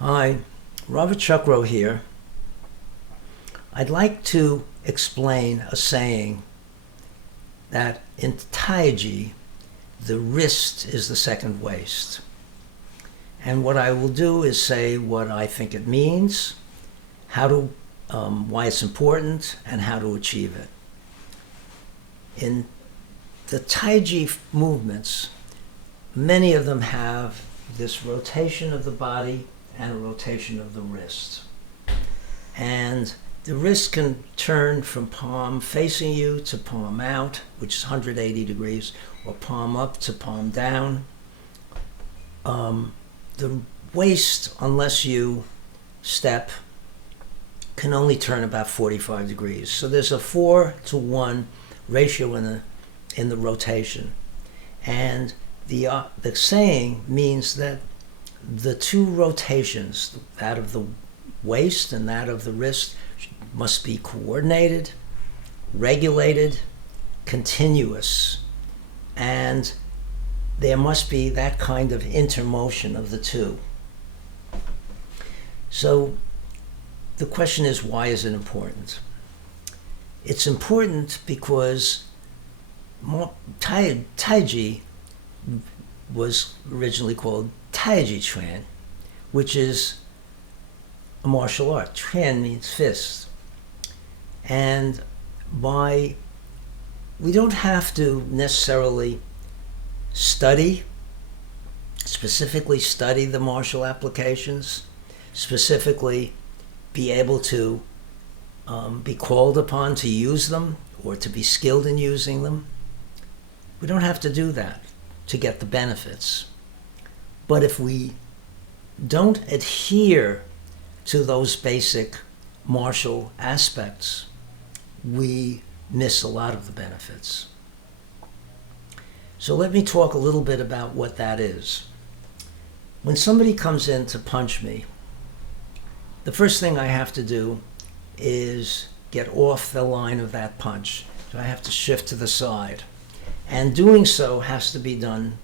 Hi, Robert Chuckrow here. I'd like to explain a saying that in Taiji, the wrist is the second waist. And what I will do is say what I think it means, why it's important, and how to achieve it. In the Taiji movements, many of them have this rotation of the body and a rotation of the wrist. And the wrist can turn from palm facing you to palm out, which is 180 degrees, or palm up to palm down. The waist, unless you step, can only turn about 45 degrees. So there's a 4-to-1 ratio in the rotation. And the saying means that the two rotations, that of the waist and that of the wrist, must be coordinated, regulated, continuous, and there must be that kind of intermotion of the two. So the question is, why is it important? It's important because Taiji was originally called Taiji Chuan, which is a martial art. Chuan means fist. And we don't have to necessarily specifically study the martial applications, specifically be able to be called upon to use them or to be skilled in using them. We don't have to do that to get the benefits. But if we don't adhere to those basic martial aspects, we miss a lot of the benefits. So let me talk a little bit about what that is. When somebody comes in to punch me, the first thing I have to do is get off the line of that punch. So I have to shift to the side. And doing so has to be done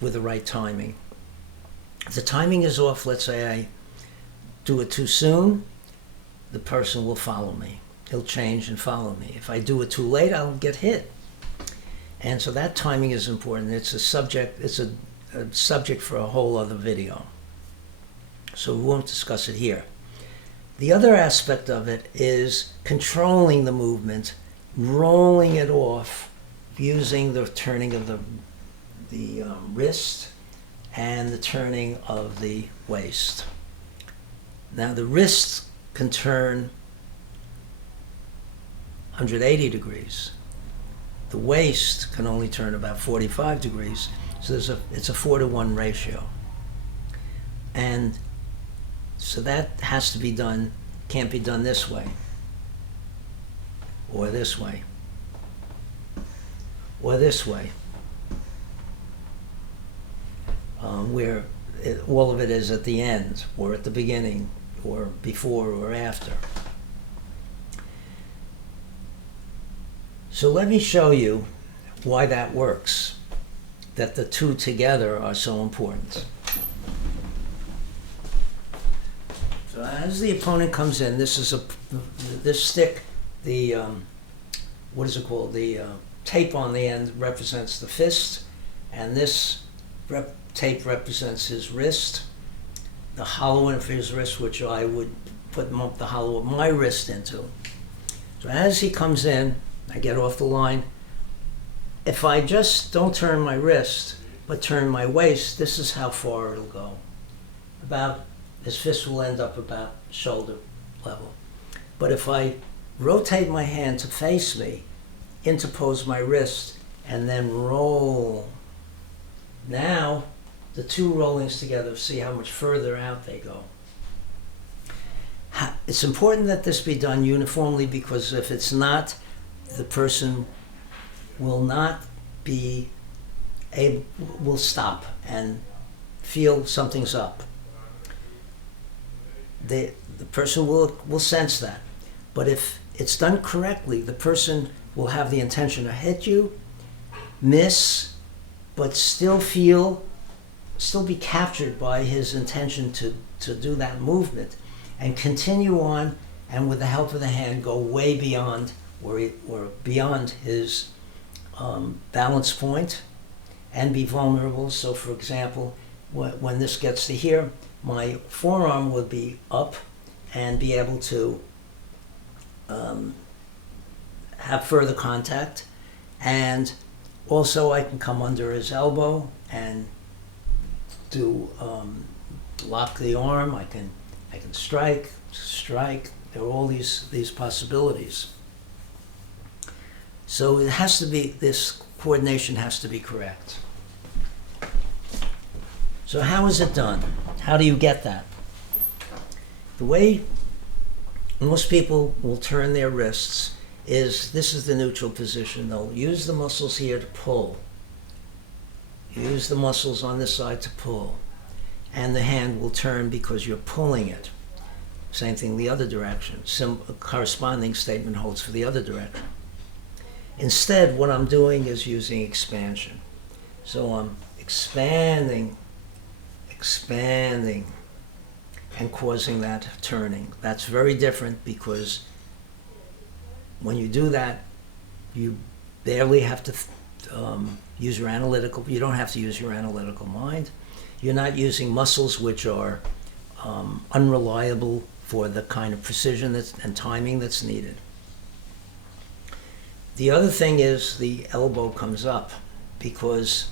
with the right timing. If the timing is off, let's say I do it too soon, the person will follow me. He'll change and follow me. If I do it too late, I'll get hit. And so that timing is important. It's a subject for a whole other video. So we won't discuss it here. The other aspect of it is controlling the movement, rolling it off, using the turning of the wrist and the turning of the waist. Now the wrist can turn 180 degrees. The waist can only turn about 45 degrees. So it's a 4-to-1 ratio. And so that has to be done, can't be done this way, or this way, or this way, where all of it is at the end, or at the beginning, or before or after. So let me show you why that works, that the two together are so important. So as the opponent comes in, this stick, what is it called? The tape on the end represents the fist, and this tape represents his wrist, the hollow of his wrist, which I would put the hollow of my wrist into. So as he comes in, I get off the line. If I just don't turn my wrist, but turn my waist, this is how far it'll go. His fist will end up about shoulder level. But if I rotate my hand to face me, interpose my wrist, and then roll, now the two rollings together, see how much further out they go. It's important that this be done uniformly, because if it's not, the person will stop and feel something's up. The person will sense that. But if it's done correctly, the person will have the intention to hit you, miss, but still feel still be captured by his intention to do that movement and continue on, and with the help of the hand go way beyond or beyond his balance point and be vulnerable. So for example, when this gets to here, my forearm would be up and be able to have further contact, and also I can come under his elbow and do lock the arm. I can strike. There are all these possibilities. So it has to be, this coordination has to be correct. So how is it done? How do you get that? The way most people will turn their wrists is, this is the neutral position. They'll use the muscles here to pull. Use the muscles on this side to pull. And the hand will turn because you're pulling it. Same thing the other direction. A corresponding statement holds for the other direction. Instead, what I'm doing is using expansion. So I'm expanding, and causing that turning. That's very different, because when you do that, you barely have to use your analytical, you don't have to use your analytical mind. You're not using muscles which are unreliable for the kind of precision and timing that's needed. The other thing is the elbow comes up, because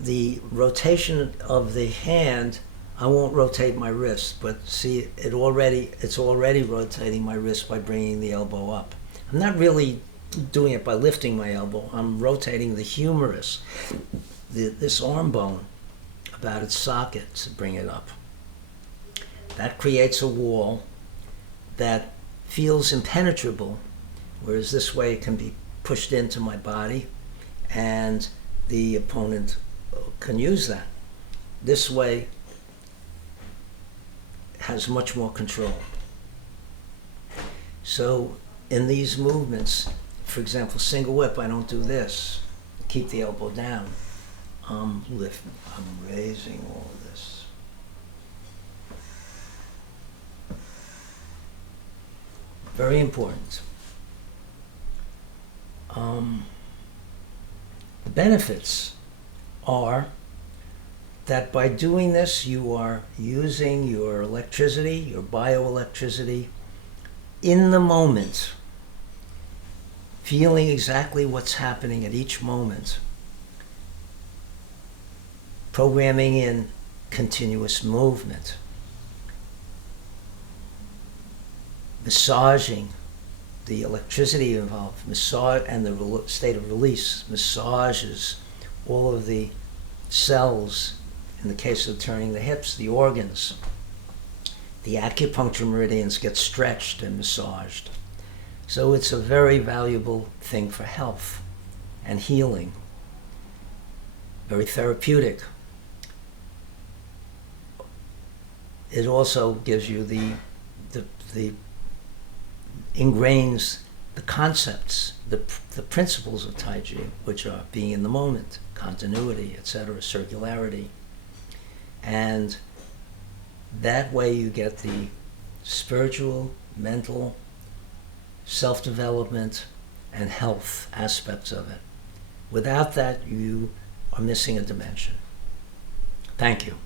the rotation of the hand, I won't rotate my wrist, but see, it's already rotating my wrist by bringing the elbow up. I'm not really doing it by lifting my elbow. I'm rotating the humerus, this arm bone, about its socket to bring it up. That creates a wall that feels impenetrable, whereas this way it can be pushed into my body and the opponent can use that. This way has much more control. So in these movements, for example, single whip, I don't do this. Keep the elbow down. I'm raising all of this. Very important. The benefits are that by doing this, you are using your electricity, your bioelectricity, in the moment, feeling exactly what's happening at each moment, programming in continuous movement, massaging the electricity involved, massage, and the state of release massages all of the cells. In the case of turning the hips, the organs, the acupuncture meridians get stretched and massaged. So it's a very valuable thing for health and healing. Very therapeutic. It also gives you the ingrains the concepts, the principles of Taiji, which are being in the moment, continuity, etc., circularity. And that way you get the spiritual, mental, self-development, and health aspects of it. Without that, you are missing a dimension. Thank you.